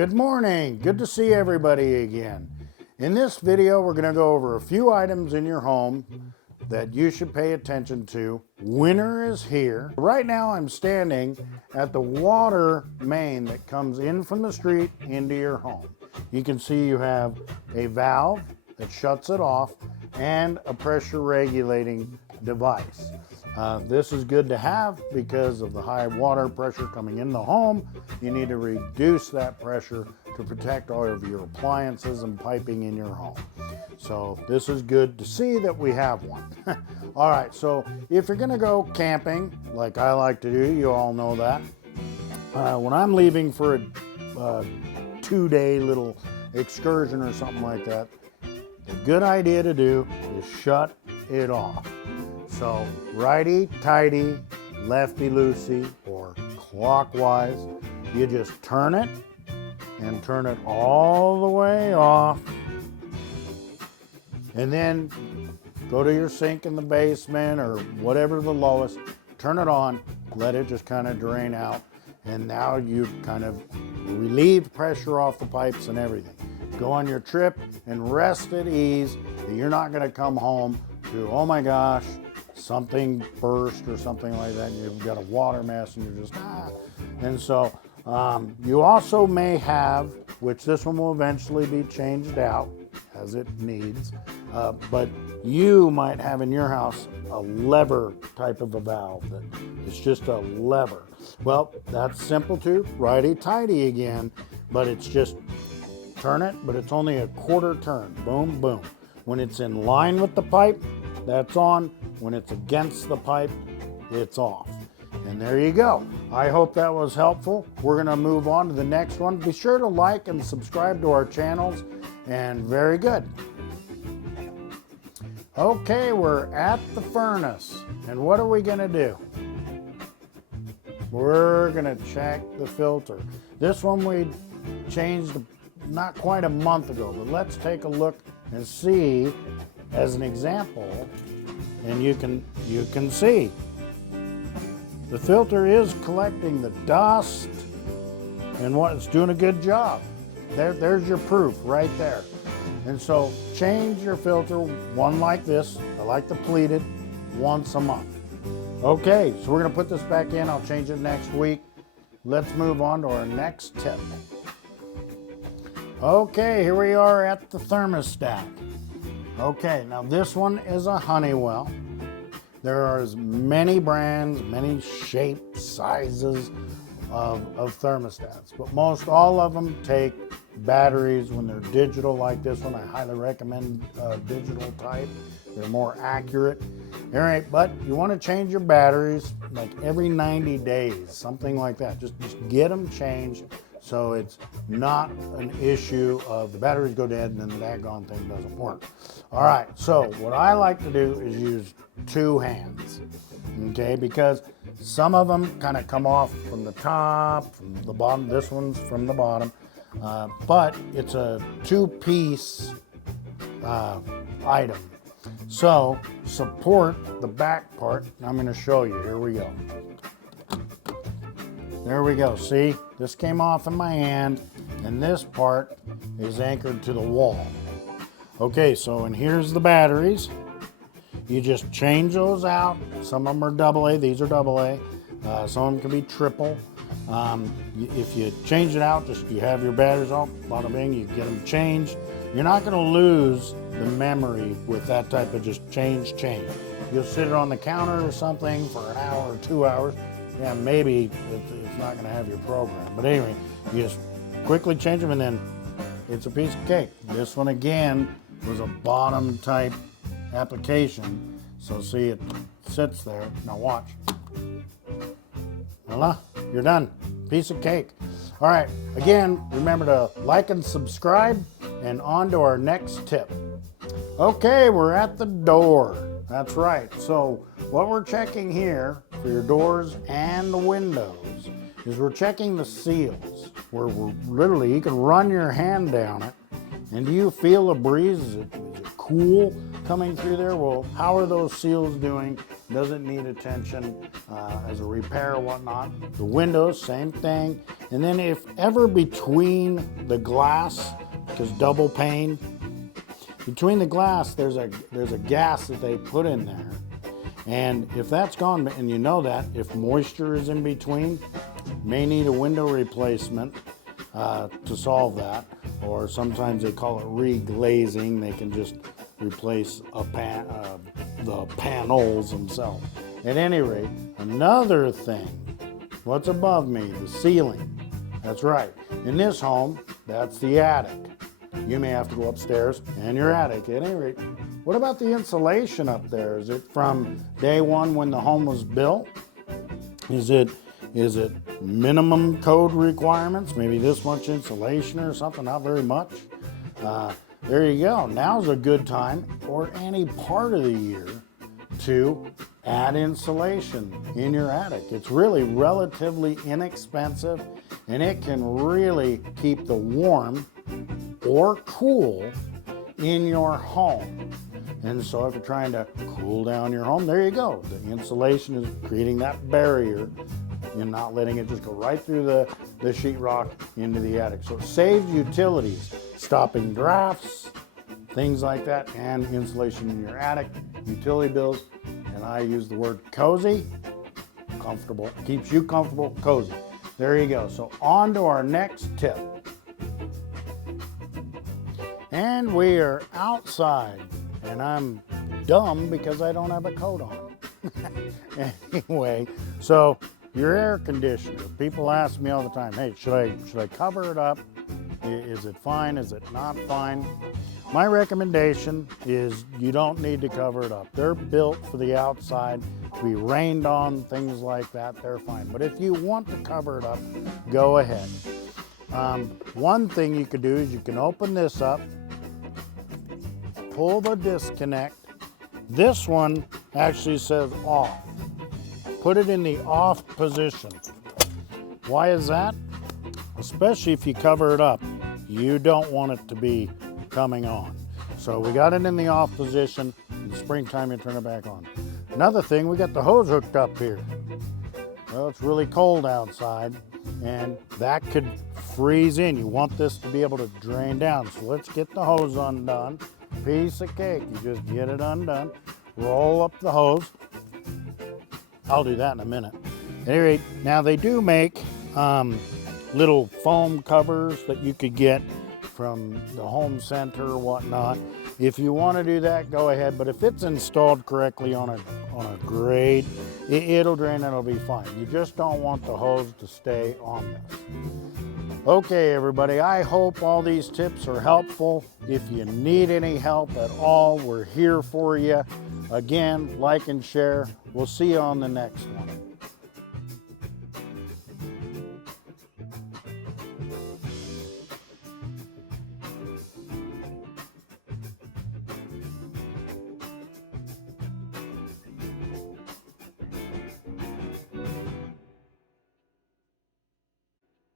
Good morning. Good to see everybody again. In this video, we're going to go over a few items in your home that you should pay attention to. Winter is here. Right now, I'm standing at the water main that comes in from the street into your home. You can see you have a valve that shuts it off and a pressure regulating device. This is good to have because of the high water pressure coming in the home. You need to reduce that pressure to protect all of your appliances and piping in your home. So this is good to see that we have one. All right, so if you're gonna go camping, like I like to do, you all know that. When I'm leaving for a 2-day little excursion or something like that, the good idea to do is shut it off. So righty-tighty, lefty-loosey, or clockwise, you just turn it and turn it all the way off. And then go to your sink in the basement or whatever the lowest, turn it on, let it just kind of drain out. And now you've kind of relieved pressure off the pipes and everything. Go on your trip and rest at ease. You're not going to come home to, oh my gosh, something burst or something like that. You've got a water mess and you're just, And so you also may have, which this one will eventually be changed out as it needs, but you might have in your house a lever type of a valve that it's just a lever. Well, that's simple too, righty-tighty again, but it's just turn it, but it's only a quarter turn, boom, boom. When it's in line with the pipe, that's on. When it's against the pipe, it's off. And there you go. I hope that was helpful. We're gonna move on to the next one. Be sure to like and subscribe to our channels, and very good. Okay, we're at the furnace, and what are we gonna do? We're gonna check the filter. This one we changed not quite a month ago, but let's take a look and see as an example, and you can see the filter is collecting the dust and it's doing a good job. There's your proof right there. And so change your filter, one like this, I like the pleated, once a month. Okay, so we're gonna put this back in. I'll change it next week. Let's move on to our next tip. Okay, here we are at the thermostat. Okay, now this one is a Honeywell. There are as many brands, many shapes, sizes of thermostats, but most all of them take batteries when they're digital like this one. I highly recommend digital type. They're more accurate. All right, but you want to change your batteries like every 90 days, something like that. Just get them changed so it's not an issue of the batteries go dead and then the daggone thing doesn't work. All right, so what I like to do is use two hands, okay, because some of them kind of come off from the top, from the bottom. This one's from the bottom, but it's a two-piece item. So support the back part. I'm going to show you. Here we go. There we go. See, this came off in my hand, and this part is anchored to the wall. Okay, so and here's the batteries. You just change those out. Some of them are AA. These are AA. Some of them can be triple. If you change it out, just you have your batteries off, bada bing, you get them changed. You're not going to lose the memory with that type of just change. You'll sit it on the counter or something for an hour or 2 hours. Yeah, maybe it's not going to have your program. But anyway, you just quickly change them and then it's a piece of cake. This one again was a bottom type application. So see, it sits there. Now watch. Voila, you're done. Piece of cake. All right, again, remember to like and subscribe, and on to our next tip. Okay, we're at the door. That's right. So what we're checking here for your doors and the windows is we're checking the seals, where we're literally, you can run your hand down it, and do you feel a breeze? Is it cool coming through there? Well, how are those seals doing? doesn't need attention as a repair or whatnot. The windows, same thing. And then if ever between the glass, because double pane, between the glass there's a gas that they put in there. And if that's gone, and you know that, if moisture is in between, may need a window replacement to solve that. Or sometimes they call it reglazing. They can just replace the panels themselves. At any rate, another thing, what's above me? The ceiling. That's right. In this home, that's the attic. You may have to go upstairs and your attic. At any rate, what about the insulation up there? Is it from day one when the home was built? Is it minimum code requirements? Maybe this much insulation or something, not very much. There you go. Now's a good time, or any part of the year, to add insulation in your attic. It's really relatively inexpensive, and it can really keep the warm or cool in your home. And so if you're trying to cool down your home, there you go. The insulation is creating that barrier and not letting it just go right through the sheetrock into the attic. So it saves utilities, stopping drafts, things like that, and insulation in your attic, utility bills. And I use the word cozy, comfortable, keeps you comfortable, cozy. There you go. So on to our next tip. And we are outside, and I'm dumb because I don't have a coat on. Anyway, so your air conditioner. People ask me all the time, hey, should I cover it up? Is it fine? Is it not fine? My recommendation is you don't need to cover it up. They're built for the outside, to be rained on, things like that, they're fine. But if you want to cover it up, go ahead. One thing you could do is you can open this up, pull the disconnect. This one actually says off. Put it in the off position. Why is that? Especially if you cover it up, you don't want it to be coming on. So we got it in the off position. In the springtime, you turn it back on. Another thing, we got the hose hooked up here. Well, it's really cold outside, and that could freeze in. You want this to be able to drain down. So let's get the hose undone. Piece of cake. You just get it undone, roll up the hose. I'll do that in a minute. At any rate, now they do make little foam covers that you could get from the home center or whatnot. If you want to do that, go ahead. But if it's installed correctly on a grade, it'll drain and it'll be fine. You just don't want the hose to stay on this. Okay, everybody, I hope all these tips are helpful. If you need any help at all, we're here for you. Again, like and share. We'll see you on the next one.